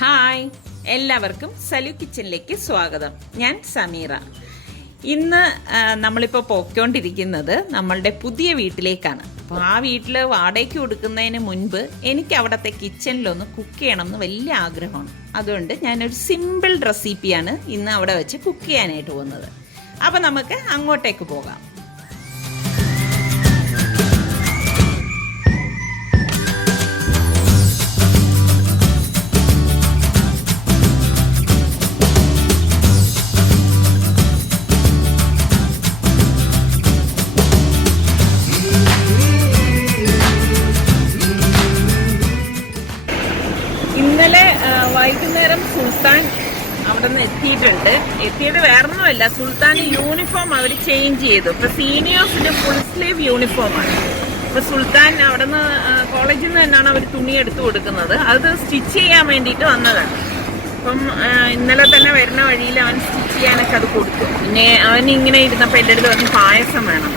Hi, എല്ലാവർക്കും സലു കിച്ചനിലേക്ക് സ്വാഗതം. ഞാൻ സമീറ. ഇന്ന് നമ്മളിപ്പോൾ പോയിക്കൊണ്ടിരിക്കുന്നത് നമ്മളുടെ പുതിയ വീട്ടിലേക്കാണ്. അപ്പോൾ ആ വീട്ടിൽ വാടകയ്ക്ക് കൊടുക്കുന്നതിന് മുൻപ് എനിക്ക് അവിടുത്തെ കിച്ചണിലൊന്ന് കുക്ക് ചെയ്യണം എന്ന് വലിയ ആഗ്രഹമാണ്. അതുകൊണ്ട് ഞാനൊരു സിമ്പിൾ റെസിപ്പിയാണ് ഇന്ന് അവിടെ വെച്ച് കുക്ക് ചെയ്യാനായിട്ട് പോകുന്നത്. അപ്പോൾ നമുക്ക് അങ്ങോട്ടേക്ക് പോകാം. ഇന്നലെ വൈകുന്നേരം സുൽത്താൻ അവിടെ നിന്ന് എത്തിയത് വേറൊന്നുമല്ല, സുൽത്താൻ യൂണിഫോം അവർ ചേഞ്ച് ചെയ്തു. ഇപ്പൊ സീനിയേഴ്സിന് ഫുൾ സ്ലീവ് യൂണിഫോമാണ്. ഇപ്പൊ സുൽത്താൻ അവിടെ നിന്ന് കോളേജിൽ നിന്ന് തന്നെയാണ് അവർ തുണി എടുത്തു കൊടുക്കുന്നത്. അത് സ്റ്റിച്ച് ചെയ്യാൻ വേണ്ടിയിട്ട് വന്നതാണ്. അപ്പം ഇന്നലെ തന്നെ വരുന്ന വഴിയിൽ അവൻ സ്റ്റിച്ച് ചെയ്യാനൊക്കെ അത് കൊടുത്തു. പിന്നെ അവൻ ഇങ്ങനെ ഇരുന്നപ്പോൾ എൻ്റെ അടുത്ത് പറഞ്ഞ് പായസം വേണം.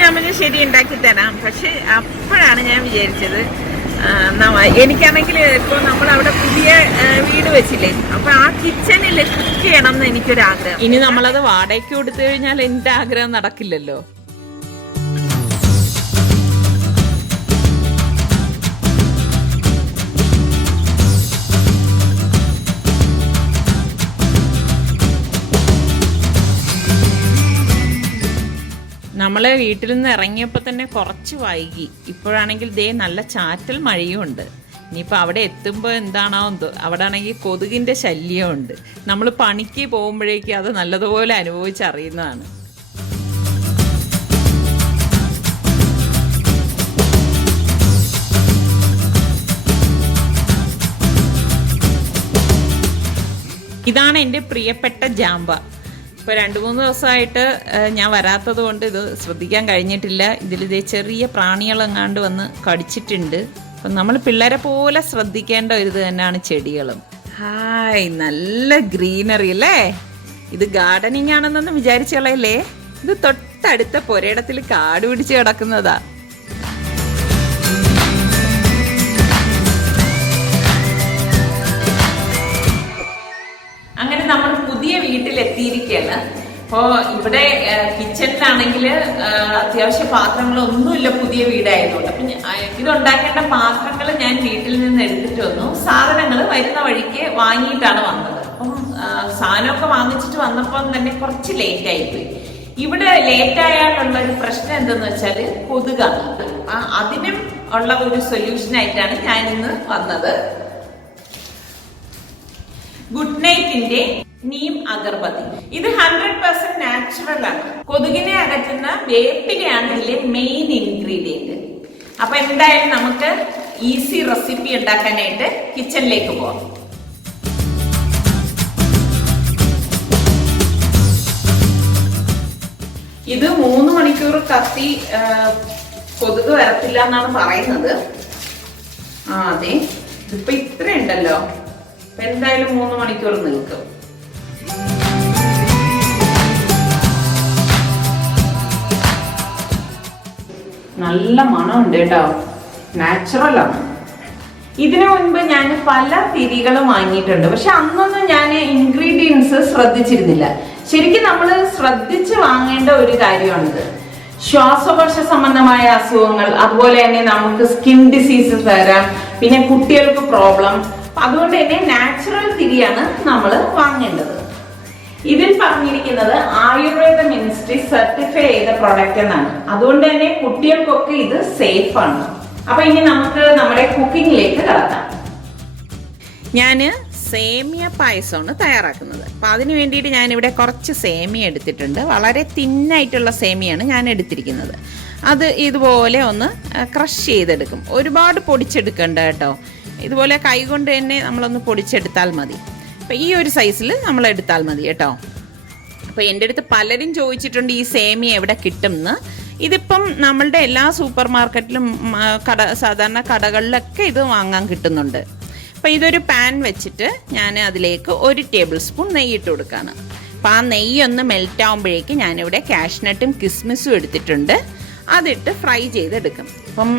ഞാൻ പറഞ്ഞാൽ ശരി, ഉണ്ടാക്കി തരാം. പക്ഷെ അപ്പോഴാണ് ഞാൻ വിചാരിച്ചത്, എനിക്കാണെങ്കിൽ ഇപ്പോൾ നമ്മളവിടെ പുതിയ വീട് വെച്ചില്ലേ, അപ്പൊ ആ കിച്ചണിൽ കുക്ക് ചെയ്യണം എന്ന് എനിക്കൊരാഗ്രഹം. ഇനി നമ്മളത് വാടകയ്ക്ക് കൊടുത്തു കഴിഞ്ഞാൽ എന്റെ ആഗ്രഹം നടക്കില്ലല്ലോ. നമ്മളെ വീട്ടിൽ നിന്ന് ഇറങ്ങിയപ്പോൾ തന്നെ കുറച്ച് വൈകി. ഇപ്പോഴാണെങ്കിൽ ദേ നല്ല ചാറ്റൽ മഴയും ഉണ്ട്. ഇനിയിപ്പോൾ അവിടെ എത്തുമ്പോൾ എന്താണോ എന്തോ, അവിടെ ആണെങ്കിൽ കൊതുകിൻ്റെ ശല്യമുണ്ട്. നമ്മൾ പണിക്ക് പോകുമ്പോഴേക്കും അത് നല്ലതുപോലെ അനുഭവിച്ചറിയുന്നതാണ്. ഇതാണ് എൻ്റെ പ്രിയപ്പെട്ട ജാമ്പ. ഇപ്പോൾ 2-3 ദിവസമായിട്ട് ഞാൻ വരാത്തത് കൊണ്ട് ഇത് ശ്രദ്ധിക്കാൻ കഴിഞ്ഞിട്ടില്ല. ഇതിലിതേ ചെറിയ പ്രാണികളെങ്ങാണ്ട് വന്ന് കടിച്ചിട്ടുണ്ട്. അപ്പം നമ്മൾ പിള്ളേരെ പോലെ ശ്രദ്ധിക്കേണ്ട ഒരു ഇത് തന്നെയാണ് ചെടികളും. ഹായ്, നല്ല ഗ്രീനറി അല്ലേ. ഇത് ഗാർഡനിങ് ആണെന്നൊന്നും വിചാരിച്ചു കളയല്ലേ. ഇത് തൊട്ടടുത്ത പുരയിടത്തിൽ കാട് പിടിച്ച് കിടക്കുന്നതാ. അങ്ങനെ നമ്മൾ പുതിയ വീട്ടിലെത്തിയിരിക്കുകയാണ്. അപ്പോൾ ഇവിടെ കിച്ചണിലാണെങ്കിൽ അത്യാവശ്യ പാത്രങ്ങളൊന്നുമില്ല, പുതിയ വീടായതുകൊണ്ട്. അപ്പം ഇതുണ്ടാക്കേണ്ട പാത്രങ്ങൾ ഞാൻ വീട്ടിൽ നിന്ന് എടുത്തിട്ട് വന്നു. സാധനങ്ങൾ വരുന്ന വഴിക്ക് വാങ്ങിയിട്ടാണ് വന്നത്. അപ്പം സാധനമൊക്കെ വാങ്ങിച്ചിട്ട് വന്നപ്പോൾ തന്നെ കുറച്ച് ലേറ്റ് ആയിപ്പോയി. ഇവിടെ ലേറ്റ് ആയാലുള്ള ഒരു പ്രശ്നം എന്തെന്ന് വെച്ചാൽ കൊതുകാണ്. അതിനും ഉള്ള ഒരു സൊല്യൂഷനായിട്ടാണ് ഞാൻ ഇന്ന് വന്നത്. ഗുഡ് നൈറ്റിന്റെ നീം അഗർബത്തി. ഇത് 100% നാച്ചുറൽ ആണ്. കൊതുകിനെ അകറ്റുന്ന വേപ്പിലയാണ് ഇതിലെ മെയിൻ ഇൻഗ്രീഡിയന്റ്. അപ്പൊ എന്തായാലും നമുക്ക് ഈസി റെസിപ്പി ഉണ്ടാക്കാനായിട്ട് കിച്ചണിലേക്ക് പോവാം. ഇത് 3 മണിക്കൂർ കത്തി കൊതുക് വരത്തില്ല എന്നാണ് പറയുന്നത്. അതെ, ഇതിപ്പോ ഇത്ര ഉണ്ടല്ലോ. എന്തായാലും 3 മണിക്കൂർ നിൽക്കും. നല്ല മണമുണ്ട് കേട്ടോ, നാച്ചുറൽ ആണ്. ഇതിനു മുൻപ് ഞാൻ പല തിരികളും വാങ്ങിയിട്ടുണ്ട്. പക്ഷെ അന്നൊന്നും ഞാൻ ഇൻഗ്രീഡിയൻസ് ശ്രദ്ധിച്ചിരുന്നില്ല. ശരിക്കും നമ്മൾ ശ്രദ്ധിച്ച് വാങ്ങേണ്ട ഒരു കാര്യമാണിത്. ശ്വാസകോശ സംബന്ധമായ അസുഖങ്ങൾ, അതുപോലെ തന്നെ നമുക്ക് സ്കിൻ ഡിസീസസ് വരാം, പിന്നെ കുട്ടികൾക്ക് പ്രോബ്ലം. അതുകൊണ്ട് തന്നെ നാച്ചുറൽ തിരിയാണ് നമ്മൾ വാങ്ങേണ്ടത്. ഇതിൽ പറഞ്ഞിരിക്കുന്നത് ആയുർവേദ മിനിസ്ട്രി സർട്ടിഫൈ ചെയ്ത പ്രൊഡക്റ്റ് എന്നാണ്. അതുകൊണ്ട് തന്നെ കുട്ടികൾക്കൊക്കെ ഇത് സേഫ് ആണ്. അപ്പൊ ഇനി നമുക്ക് നമ്മുടെ കുക്കിങ്ങിലേക്ക് കടക്കാം. ഞാന് സേമിയ പായസമാണ് തയ്യാറാക്കുന്നത്. അപ്പൊ അതിന് വേണ്ടിയിട്ട് ഞാനിവിടെ കുറച്ച് സേമിയ എടുത്തിട്ടുണ്ട്. വളരെ തിന്നായിട്ടുള്ള സേമിയാണ് ഞാൻ എടുത്തിരിക്കുന്നത്. അത് ഇതുപോലെ ഒന്ന് ക്രഷ് ചെയ്തെടുക്കും. ഒരുപാട് പൊടിച്ചെടുക്കണ്ട കേട്ടോ. ഇതുപോലെ കൈകൊണ്ട് തന്നെ നമ്മളൊന്ന് പൊടിച്ചെടുത്താൽ മതി. അപ്പം ഈ ഒരു സൈസിൽ നമ്മൾ എടുത്താൽ മതി കേട്ടോ. അപ്പോൾ എൻ്റെ അടുത്ത് പലരും ചോദിച്ചിട്ടുണ്ട് ഈ സേമിയ എവിടെ കിട്ടുമെന്ന്. ഇതിപ്പം നമ്മളുടെ എല്ലാ സൂപ്പർ മാർക്കറ്റിലും സാധാരണ കടകളിലൊക്കെ ഇത് വാങ്ങാൻ കിട്ടുന്നുണ്ട്. അപ്പോൾ ഇതൊരു പാൻ വെച്ചിട്ട് ഞാൻ അതിലേക്ക് 1 ടേബിൾ സ്പൂൺ നെയ്യ് ഇട്ട് കൊടുക്കുകയാണ്. അപ്പോൾ ആ നെയ്യൊന്ന് മെൽറ്റ് ആകുമ്പോഴേക്ക് ഞാനിവിടെ കാഷ്നട്ടും കിസ്മിസും എടുത്തിട്ടുണ്ട്. അതിട്ട് ഫ്രൈ ചെയ്തെടുക്കും. അപ്പം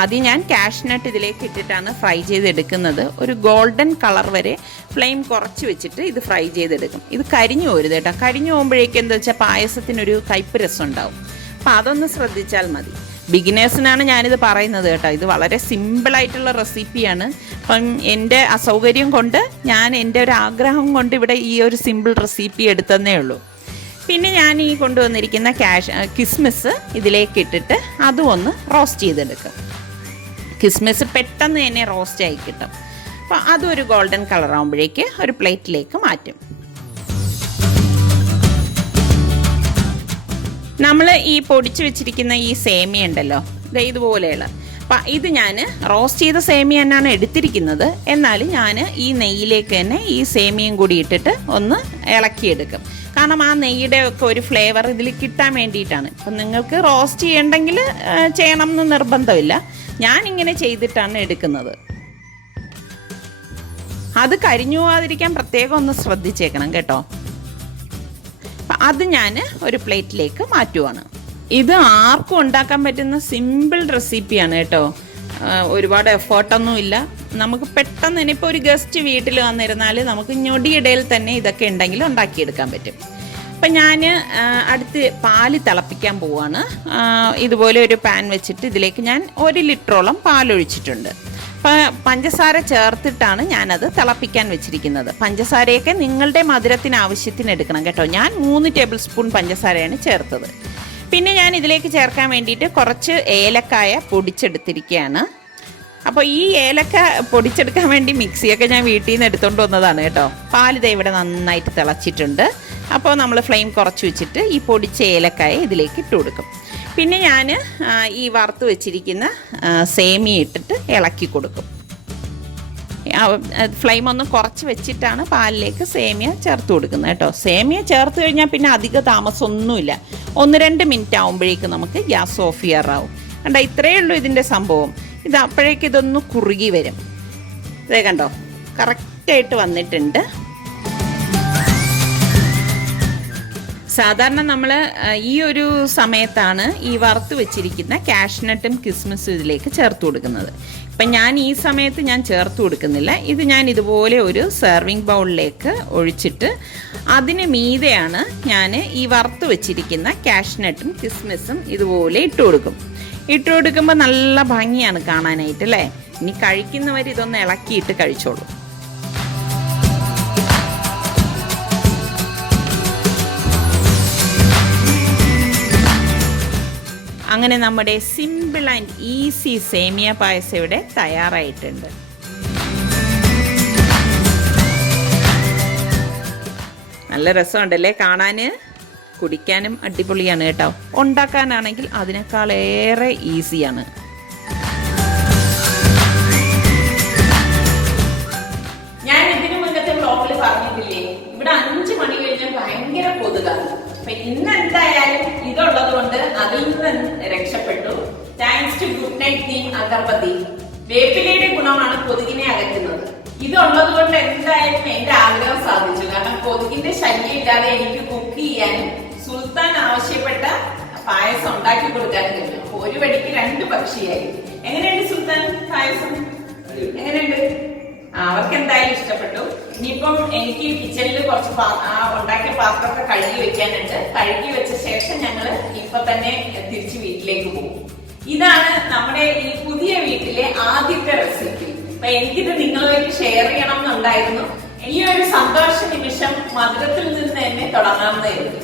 ആദ്യം ഞാൻ കാഷ്നട്ട് ഇതിലേക്ക് ഇട്ടിട്ടാണ് ഫ്രൈ ചെയ്തെടുക്കുന്നത്. ഒരു ഗോൾഡൻ കളർ വരെ ഫ്ലെയിം കുറച്ച് വെച്ചിട്ട് ഇത് ഫ്രൈ ചെയ്തെടുക്കും. ഇത് കരിഞ്ഞു പോരുത് കേട്ടോ. കരിഞ്ഞു പോകുമ്പോഴേക്കും എന്താ വെച്ചാൽ പായസത്തിനൊരു കയ്പ്പ് രസം ഉണ്ടാവും. അപ്പം അതൊന്ന് ശ്രദ്ധിച്ചാൽ മതി. ബിഗിനേഴ്സിനാണ് ഞാനിത് പറയുന്നത് കേട്ടോ. ഇത് വളരെ സിമ്പിളായിട്ടുള്ള റെസിപ്പിയാണ്. അപ്പം എൻ്റെ അസൗകര്യം കൊണ്ട് ഞാൻ എൻ്റെ ഒരു ആഗ്രഹം കൊണ്ട് ഇവിടെ ഈ ഒരു സിമ്പിൾ റെസിപ്പി എടുത്തതേ ഉള്ളൂ. പിന്നെ ഞാൻ ഈ കൊണ്ടുവന്നിരിക്കുന്ന കിസ്മിസ് ഇതിലേക്ക് ഇട്ടിട്ട് അതും ഒന്ന് റോസ്റ്റ് ചെയ്തെടുക്കും. കിസ്മിസ് പെട്ടെന്ന് തന്നെ റോസ്റ്റ് ആയി കിട്ടും. അപ്പോൾ അതും ഒരു ഗോൾഡൻ കളർ ആകുമ്പോഴേക്ക് ഒരു പ്ലേറ്റിലേക്ക് മാറ്റും. നമ്മൾ ഈ പൊടിച്ചു വെച്ചിരിക്കുന്ന ഈ സേമിയ ഉണ്ടല്ലോ, ഇതുപോലെയുള്ള, അപ്പം ഇത് ഞാൻ റോസ്റ്റ് ചെയ്ത സേമിയ തന്നെയാണ് എടുത്തിരിക്കുന്നത്. എന്നാൽ ഞാൻ ഈ നെയ്യിലേക്ക് തന്നെ ഈ സേമിയയും കൂടി ഇട്ടിട്ട് ഒന്ന് ഇളക്കിയെടുക്കും. കാരണം ആ നെയ്യുടെ ഒക്കെ ഒരു ഫ്ലേവർ ഇതിൽ കിട്ടാൻ വേണ്ടിയിട്ടാണ്. അപ്പം നിങ്ങൾക്ക് റോസ്റ്റ് ചെയ്യണമെങ്കിൽ ചെയ്യണം എന്ന് നിർബന്ധമില്ല. ഞാനിങ്ങനെ ചെയ്തിട്ടാണ് എടുക്കുന്നത്. അത് കരിഞ്ഞു പോകാതിരിക്കാൻ പ്രത്യേകം ഒന്ന് ശ്രദ്ധിച്ചേക്കണം കേട്ടോ. അപ്പം അത് ഞാൻ ഒരു പ്ലേറ്റിലേക്ക് മാറ്റുവാണ്. ഇത് ആർക്കും ഉണ്ടാക്കാൻ പറ്റുന്ന സിമ്പിൾ റെസിപ്പിയാണ് കേട്ടോ. ഒരുപാട് എഫേർട്ടൊന്നുമില്ല. നമുക്ക് പെട്ടെന്ന് തന്നെ ഇപ്പോൾ ഒരു ഗസ്റ്റ് വീട്ടിൽ വന്നിരുന്നാൽ നമുക്ക് ഞൊടിയിടയിൽ തന്നെ ഇതൊക്കെ ഉണ്ടെങ്കിൽ ഉണ്ടാക്കിയെടുക്കാൻ പറ്റും. അപ്പം ഞാൻ അടുത്ത് പാല് തിളപ്പിക്കാൻ പോവാണ്. ഇതുപോലെ ഒരു പാൻ വെച്ചിട്ട് ഇതിലേക്ക് ഞാൻ 1 ലിറ്ററോളം പാലൊഴിച്ചിട്ടുണ്ട്. പഞ്ചസാര ചേർത്തിട്ടാണ് ഞാനത് തിളപ്പിക്കാൻ വെച്ചിരിക്കുന്നത്. പഞ്ചസാരയൊക്കെ നിങ്ങളുടെ മധുരത്തിന് ആവശ്യത്തിന് എടുക്കണം കേട്ടോ. ഞാൻ 3 ടേബിൾ സ്പൂൺ പഞ്ചസാരയാണ് ചേർത്തത്. പിന്നെ ഞാൻ ഇതിലേക്ക് ചേർക്കാൻ വേണ്ടിയിട്ട് കുറച്ച് ഏലക്കായ പൊടിച്ചെടുത്തിരിക്കുകയാണ്. അപ്പോൾ ഈ ഏലക്ക പൊടിച്ചെടുക്കാൻ വേണ്ടി മിക്സിയൊക്കെ ഞാൻ വീട്ടിൽ നിന്ന് എടുത്തുകൊണ്ട് വന്നതാണ് കേട്ടോ. പാലിത ഇവിടെ നന്നായിട്ട് തിളച്ചിട്ടുണ്ട്. അപ്പോൾ നമ്മൾ ഫ്ലെയിം കുറച്ച് വെച്ചിട്ട് ഈ പൊടിച്ച ഏലക്കായ ഇതിലേക്ക് ഇട്ട് കൊടുക്കും. പിന്നെ ഞാൻ ഈ വറുത്ത് വെച്ചിരിക്കുന്ന സേമിയ ഇട്ടിട്ട് ഇളക്കി കൊടുക്കും. ഫ്ലെയിം ഒന്ന് കുറച്ച് വെച്ചിട്ടാണ് പാലിലേക്ക് സേമിയ ചേർത്ത് കൊടുക്കുന്നത് കേട്ടോ. സേമിയ ചേർത്ത് കഴിഞ്ഞാൽ പിന്നെ അധിക താമസമൊന്നുമില്ല. 1-2 മിനിറ്റ് ആകുമ്പോഴേക്കും നമുക്ക് ഗ്യാസ് ഓഫ് ചെയ്യാറാവും. കണ്ടോ, ഇത്രയേ ഉള്ളൂ ഇതിൻ്റെ സംഭവം. ഇത് അപ്പോഴേക്കും ഇതൊന്ന് കുറുകി വരും. ഇതേ കണ്ടോ, കറക്റ്റായിട്ട് വന്നിട്ടുണ്ട്. സാധാരണ നമ്മൾ ഈ ഒരു സമയത്താണ് ഈ വറുത്ത് വെച്ചിരിക്കുന്ന കാഷ്നട്ടും കിസ്മിസും ഇതിലേക്ക് ചേർത്ത് കൊടുക്കുന്നത്. ഇപ്പം ഞാൻ ഈ സമയത്ത് ഞാൻ ചേർത്ത് കൊടുക്കുന്നില്ല. ഇത് ഞാൻ ഇതുപോലെ ഒരു സെർവിങ് ബൗളിലേക്ക് ഒഴിച്ചിട്ട് അതിന് മീതെയാണ് ഞാൻ ഈ വറുത്ത് വെച്ചിരിക്കുന്ന കാഷ്നട്ടും കിസ്മിസും ഇതുപോലെ ഇട്ട് കൊടുക്കും. ഇട്ട് കൊടുക്കുമ്പോൾ നല്ല ഭംഗിയാണ് കാണാനായിട്ട് അല്ലേ. ഇനി കഴിക്കുന്നവർ ഇതൊന്ന് ഇളക്കിയിട്ട് കഴിച്ചോളൂ. അങ്ങനെ നമ്മുടെ സിമ്പിൾ ആൻഡ് ഈസി സേമിയ പായസം ഇവിടെ തയ്യാറായിട്ടുണ്ട്. നല്ല രസമുണ്ടല്ലേ കാണാൻ, കുടിക്കാനും അടിപൊളിയാണ് കേട്ടോ. ഉണ്ടാക്കാനാണെങ്കിൽ അതിനേക്കാളേറെ ഈസിയാണ്. ഞാൻ ഇതിനു മുന്നത്തെ വ്ലോഗിൽ പറഞ്ഞിട്ടില്ലേ, ഇവിടെ 5 മണി കഴിഞ്ഞാൽ ഭയങ്കര കൊതുകാണ്. അപ്പൊ ഇന്ന് എന്തായാലും ഇതുള്ളത് കൊണ്ട് അതിൽ നിന്ന് രക്ഷപ്പെട്ടു. Thanks to Good Knight team agarbatti. വേപ്പിലയുടെ ഗുണമാണ് കൊതുകിനെ അകറ്റുന്നത്. ഇതുള്ളത് കൊണ്ട് എന്തായാലും എന്റെ ആഗ്രഹം സാധിച്ചു. കാരണം കൊതുകിന്റെ ശല്യം ഇല്ലാതെ എനിക്ക് കുക്ക് ചെയ്യാനും സുൽത്താൻ ആവശ്യപ്പെട്ട പായസം ഉണ്ടാക്കി കൊടുക്കാനും കഴിയും. അപ്പൊ ഒരു വെടിക്ക് 2 പക്ഷിയായി. എങ്ങനെയുണ്ട് സുൽത്താൻ പായസം? എങ്ങനെയുണ്ട്? അവർക്ക് എന്തായാലും ഇഷ്ടപ്പെട്ടു. ഇനിയിപ്പം എനിക്ക് കിച്ചണിൽ കുറച്ച് ഉണ്ടാക്കിയ പാത്രമൊക്കെ കഴുകി വെക്കാനുണ്ട്. കഴുകി വെച്ച ശേഷം ഞങ്ങള് ഇപ്പൊ തന്നെ തിരിച്ച് വീട്ടിലേക്ക് പോകും. ഇതാണ് നമ്മുടെ ഈ പുതിയ വീട്ടിലെ ആദ്യത്തെ റെസിപ്പി. അപ്പൊ എനിക്കിത് നിങ്ങളുമായിട്ട് ഷെയർ ചെയ്യണം എന്നുണ്ടായിരുന്നു. ഈ ഒരു സന്തോഷ നിമിഷം മധുരത്തിൽ നിന്ന് തന്നെ തുടങ്ങാമെന്നായിരുന്നു.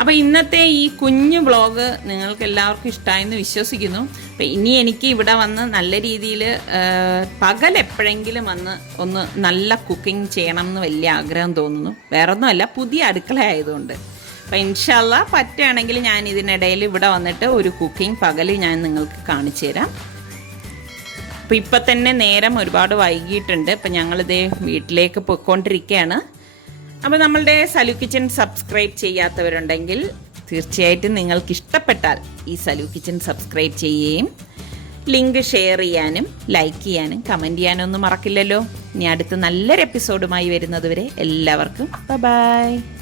അപ്പോൾ ഇന്നത്തെ ഈ കുഞ്ഞു വ്ളോഗ് നിങ്ങൾക്ക് എല്ലാവർക്കും ഇഷ്ടമായെന്ന് വിശ്വസിക്കുന്നു. അപ്പോൾ ഇനി എനിക്ക് ഇവിടെ വന്ന് നല്ല രീതിയിൽ പകൽ എപ്പോഴെങ്കിലും വന്ന് ഒന്ന് നല്ല കുക്കിംഗ് ചെയ്യണം എന്ന് വലിയ ആഗ്രഹം തോന്നുന്നു. വേറൊന്നുമല്ല, പുതിയ അടുക്കള ആയതുകൊണ്ട്. അപ്പോൾ ഇൻഷാ അല്ലാഹ് പറ്റുകയാണെങ്കിൽ ഞാൻ ഇതിനിടയിൽ ഇവിടെ വന്നിട്ട് ഒരു കുക്കിംഗ് പകൽ ഞാൻ നിങ്ങൾക്ക് കാണിച്ചു തരാം. അപ്പോൾ ഇപ്പം തന്നെ നേരം ഒരുപാട് വൈകിയിട്ടുണ്ട്. അപ്പം ഞങ്ങളിതേ വീട്ടിലേക്ക് പോയിക്കൊണ്ടിരിക്കുകയാണ്. അപ്പോൾ നമ്മളുടെ സലു കിച്ചൻ സബ്സ്ക്രൈബ് ചെയ്യാത്തവരുണ്ടെങ്കിൽ തീർച്ചയായിട്ടും നിങ്ങൾക്ക് ഇഷ്ടപ്പെട്ടാൽ ഈ സലു കിച്ചൻ സബ്സ്ക്രൈബ് ചെയ്യുകയും ലിങ്ക് ഷെയർ ചെയ്യാനും ലൈക്ക് ചെയ്യാനും കമൻറ്റ് ചെയ്യാനും ഒന്നും മറക്കില്ലല്ലോ. ഇനി അടുത്ത നല്ലൊരു എപ്പിസോഡുമായി വരുന്നതുവരെ എല്ലാവർക്കും ബൈ.